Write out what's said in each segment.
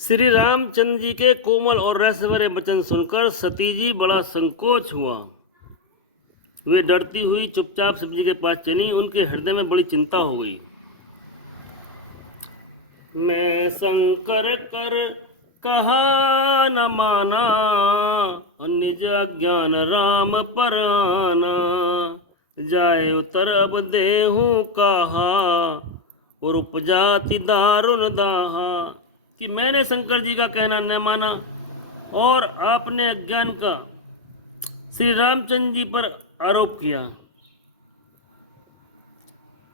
श्री रामचंद्र जी के कोमल और रहस्यभरे वचन सुनकर सती जी बड़ा संकोच हुआ। वे डरती हुई चुपचाप शिव जी के पास चली। उनके हृदय में बड़ी चिंता हो गई। मैं शंकर कर कहा न माना, निज अज्ञान राम पर आना। जाए उतर अब देहू कहा, और उपजाति दारुण दाहा। कि मैंने शंकर जी का कहना न माना और आपने अज्ञान का श्री रामचंद्र जी पर आरोप किया।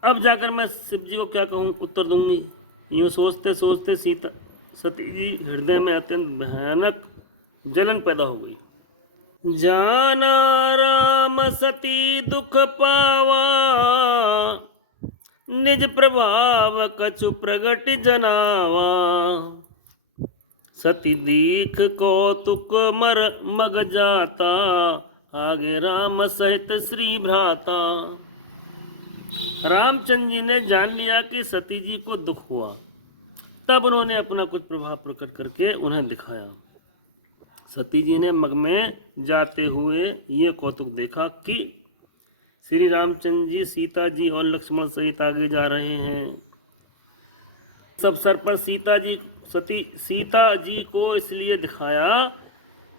अब जाकर मैं शिव जी को क्या कहूँ, उत्तर दूंगी। यूं सोचते सोचते सती जी हृदय में अत्यंत भयानक जलन पैदा हो गई। जाना राम सती दुख पावा, निज प्रभाव कछु प्रगट जनावा। सती दीख कौतुक मर मग जाता, आगे राम सहित श्री भ्राता। रामचंद्र जी ने जान लिया कि सती जी को दुख हुआ। तब उन्होंने अपना कुछ प्रभाव प्रकट करके उन्हें दिखाया। सती जी ने मग में जाते हुए ये कौतुक देखा कि श्री रामचंद्र जी सीता जी और लक्ष्मण सहित आगे जा रहे हैं। सब सर पर सीता जी को इसलिए दिखाया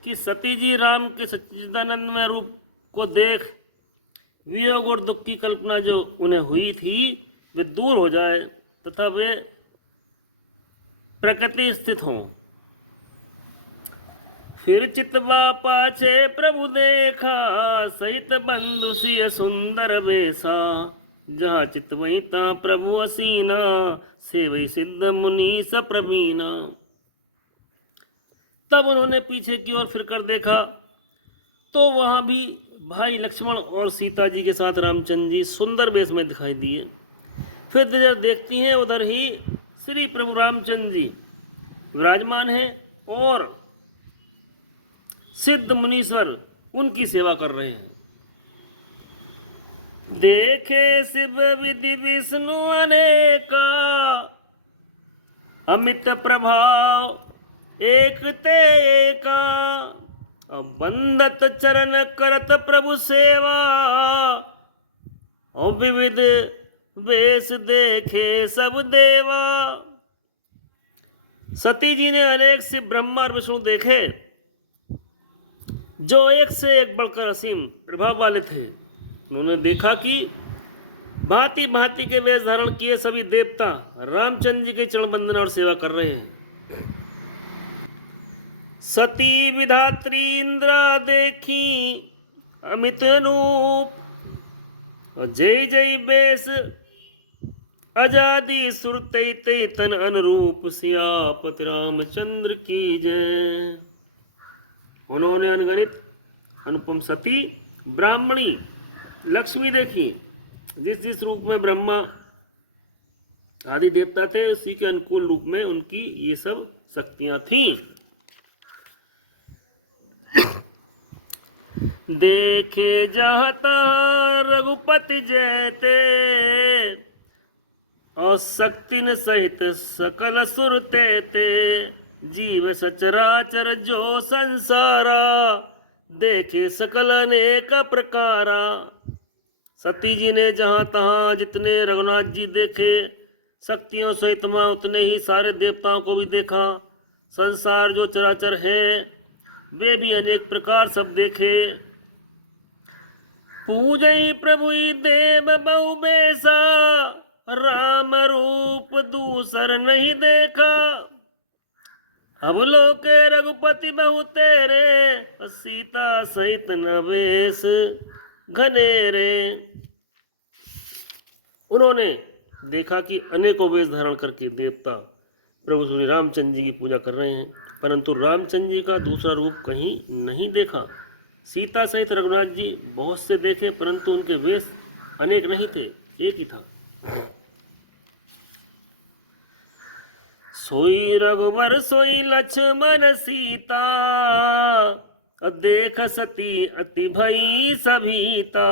कि सती जी राम के सच्चिदानंदमय रूप को देख वियोग और दुख की कल्पना जो उन्हें हुई थी वे दूर हो जाए तथा वे प्रकृति स्थित हों। फिर चितवा पाछे प्रभु देखा, सहित बंधु सिय सुंदर बेसा। जहाँ चित वहीं ता प्रभु असीना, सेवई सिद्ध मुनि सप्रवीना। तब उन्होंने पीछे की ओर फिर कर देखा तो वहां भी भाई लक्ष्मण और सीता जी के साथ रामचंद्र जी सुंदर वेश में दिखाई दिए। फिर जब देखती हैं उधर ही श्री प्रभु रामचंद्र जी विराजमान हैं और सिद्ध मुनीश्वर उनकी सेवा कर रहे हैं। देखे शिव विधि विष्णु अनेका, अमित प्रभाव एक ते एका। बंदत चरण करत प्रभु सेवा, और विविध वेश देखे सब देवा। सती जी ने अनेक शिव ब्रह्मा और विष्णु देखे जो एक से एक बढ़कर असीम प्रभाव वाले थे। उन्होंने देखा कि भांति भांति के वेश धारण किए सभी देवता रामचंद्र जी के चरण बंदना और सेवा कर रहे हैं। सती विधात्री इंद्रा देखी अमित रूप, जय जय बेश आजादी सुरते तन अनुरूप। सियापति रामचंद्र की जय। उन्होंने अनगणित अनुपम सती ब्राह्मणी लक्ष्मी देखी। जिस जिस रूप में ब्रह्मा आदि देवता थे उसी के अनुकूल रूप में उनकी ये सब शक्तियां थीं। देखे जाता रघुपति जयते, और शक्तिन सहित सकल सुरते ते। जीव सचराचर जो संसारा, देखे सकल अनेक प्रकारा। सती जी ने जहाँ तहाँ जितने रघुनाथ जी देखे, शक्तियों सहित माँ उतने ही सारे देवताओं को भी देखा। संसार जो चराचर है वे भी अनेक प्रकार सब देखे। पूजई प्रभु देव बहु बेसा, राम रूप दूसर नहीं देखा। अब लोके रघुपति बहु तेरे, सीता सहित नवेश घनेरे। उन्होंने देखा कि अनेकों वेश धारण करके देवता प्रभु श्री रामचंद्र जी की पूजा कर रहे हैं, परंतु रामचंद्र जी का दूसरा रूप कहीं नहीं देखा। सीता सहित रघुनाथ जी बहुत से देखे, परंतु उनके वेश अनेक नहीं थे, एक ही था। सोई रघुवर सोई लक्ष्मण सीता, देख सती अति भई सभीता।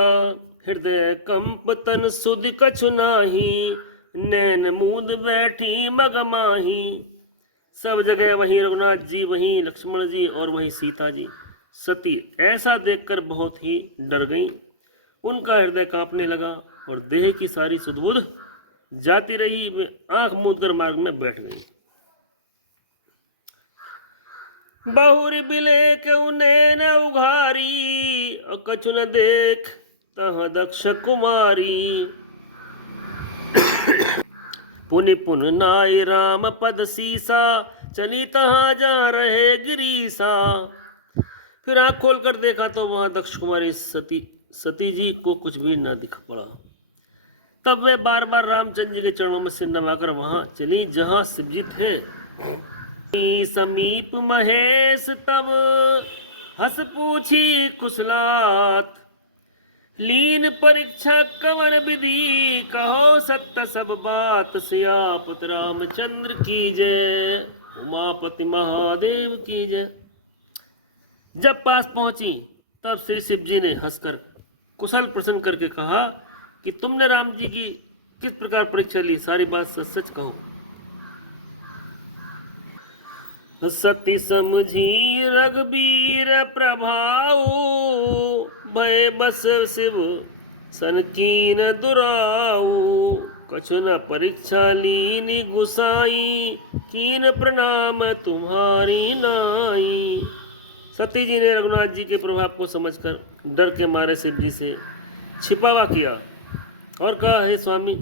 हृदय कंप तन सुध कछु नाही, नैन मूंद बैठी मगमाही। सब जगह वहीं रघुनाथ जी, वहीं लक्ष्मण जी और वहीं सीता जी। सती ऐसा देखकर बहुत ही डर गईं। उनका हृदय कांपने लगा और देह की सारी सुध-बुध जाती रही। वे आंख मूंद कर मार्ग में बैठ गई। बहुरी बिले के उन्हें न उघारी, और कछु न देख तहाँ दक्ष कुमारी। पुनि पुन नाई राम पद सीसा, चली तहाँ जा रहे गिरीसा। फिर आंख खोलकर देखा तो वहां दक्ष कुमारी सती जी को कुछ भी न दिख पड़ा। तब वे बार बार रामचंद्र जी के चरणों में सिर नवाकर वहां चली जहां शिव जी थे। समीप महेश तब हंस पूछी कुशलात, लीन परीक्षा कवन विधि, कहो सत्य सब बात, सियापत रामचंद्र की जय, उमापति महादेव की जय। जब पास पहुंची तब श्री शिव जी ने हंसकर कुशल प्रश्न करके कहा कि तुमने राम जी की किस प्रकार परीक्षा ली, सारी बात सच सच कहो। सती समझी रघुबीर प्रभाऊ, भय बस शिव सनकीन दुराऊ, कछु न परीक्षा लीनी गुसाई, कीन प्रणाम तुम्हारी नाई। सती जी ने रघुनाथ जी के प्रभाव को समझकर डर के मारे शिव जी से छिपावा किया और कहा, हे स्वामी,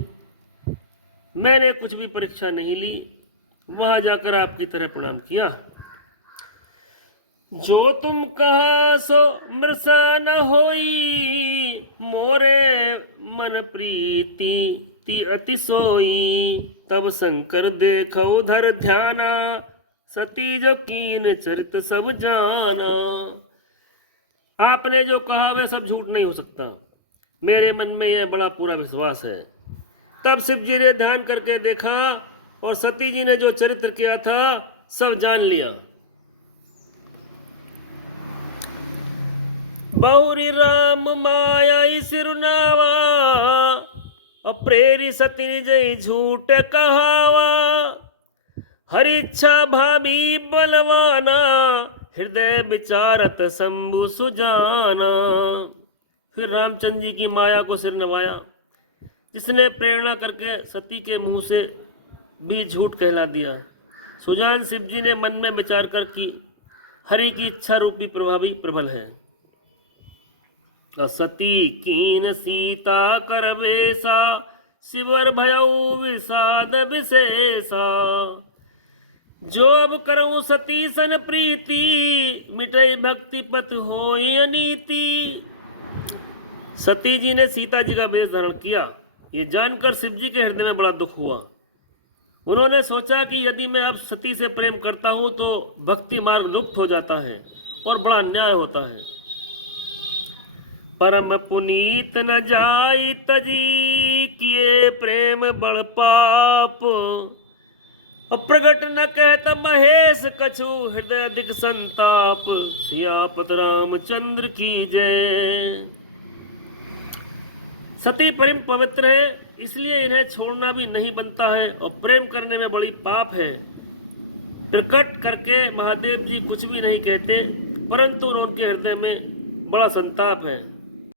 मैंने कुछ भी परीक्षा नहीं ली, वहां जाकर आपकी तरह प्रणाम किया। जो तुम कहा सो मृषा न होई, मोरे मन प्रीति ती अति सोई, तब शंकर देखो धर ध्याना, सती जो कीन चरित सब जाना। आपने जो कहा वह सब झूठ नहीं हो सकता, मेरे मन में यह बड़ा पूरा विश्वास है। तब शिव जी ने ध्यान करके देखा और सती जी ने जो चरित्र किया था सब जान लिया। बहुरी राम माया सिरुनावा, अप्रेरी सती निज झूठ कहावा, हरि इच्छा भाभी बलवाना, हृदय विचारत शंभु सुजाना। फिर रामचंद्र जी की माया को सिर नवाया, जिसने प्रेरणा करके सती के मुंह से भी झूठ कहला दिया। सुजान शिव जी ने मन में विचार कर कि हरि की इच्छा रूपी प्रभावी प्रबल है। सती कीन सीता कर वेसा, शिवर भयऊ विषाद विशेषा, जो अब करऊं सती सन प्रीति, मिटई भक्ति पथ होई अनीति। सती जी ने सीता जी का वेश धारण किया। ये जानकर शिव जी के हृदय में बड़ा दुख हुआ। उन्होंने सोचा कि यदि मैं अब सती से प्रेम करता हूं तो भक्ति मार्ग लुप्त हो जाता है और बड़ा अन्याय होता है। परम पुनीत न जाई तजी, किए प्रेम बड़ पाप, प्रगट न कहत महेश कछु, हृदय अधिक संताप, सियापत रामचंद्र की जय। सती परम पवित्र है, इसलिए इन्हें छोड़ना भी नहीं बनता है और प्रेम करने में बड़ी पाप है। प्रकट करके महादेव जी कुछ भी नहीं कहते, परंतु उनके हृदय में बड़ा संताप है।